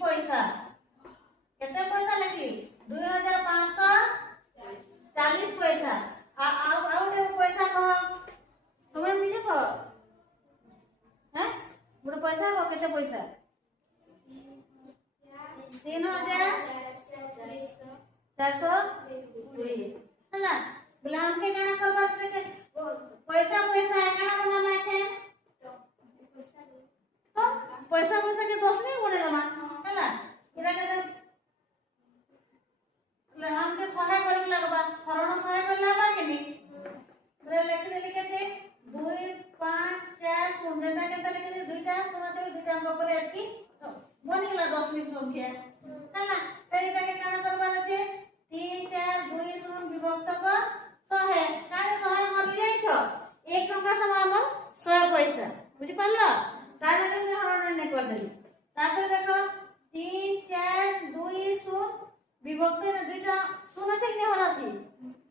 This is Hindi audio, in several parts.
पैसा केते पैसा लिखी 2540 पैसा आउ पैसा कह तुम्हें निजे कह हैं गोटे पैसा कह केते पैसा 3420 हला बोले हमके काना करबा पैसा पैसा काना बनाना है तो पैसा पैसा के 10 में बने दमा हला इरा के ले हमके सहाय करे लगबा हरण सहाय करे लगबा के नहीं रे लिख देली केते 2 5 4 0 देता केते लिख दे दुईटा सोना चल दुईटा अंक पर एटकी बनिला 10 मिनट संख्या हला एटा के काना करबा छै 3 4 2 0 विभक्त कर 100 काहे 100 मार लियै छ 1 टका समान 100 पैसा बुझि पारला तार में हरण ने कर देली तापर देखो 3 4 2 0 विभक्त ने दुईटा शून्य छै कि हराती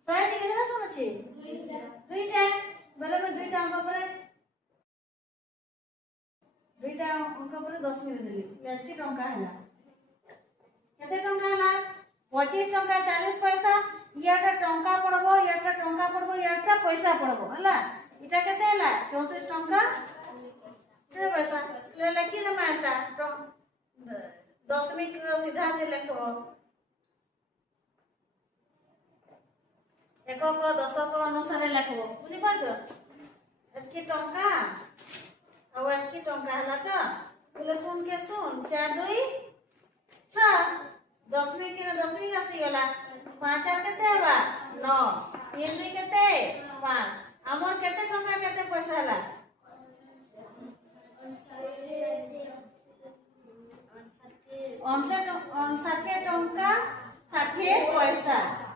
100 के केना शून्य छै दुईटा बोले में दुईटा अंक पर 10 मिनट देली केते टका हला केते टका हला 25 टका 40 पैसा याटा टका पड़बो याटा पैसा पड़बो हला इटा केते हला 34 टका के पैसा ले लिखि ले मारता 10 मिनट रो सीधा दे लिखबो एकक दशक अनुसार लिखबो बुझि पाछो एतकी टका अब एतकी टका हला त बोले सुन 4 2 6 10 मिनट के 10 मिनट आसी गला 5 4 केते हला 9 3 2 केते 5 हमर केते टका केते पैसा हला 59 टका 60 पैसा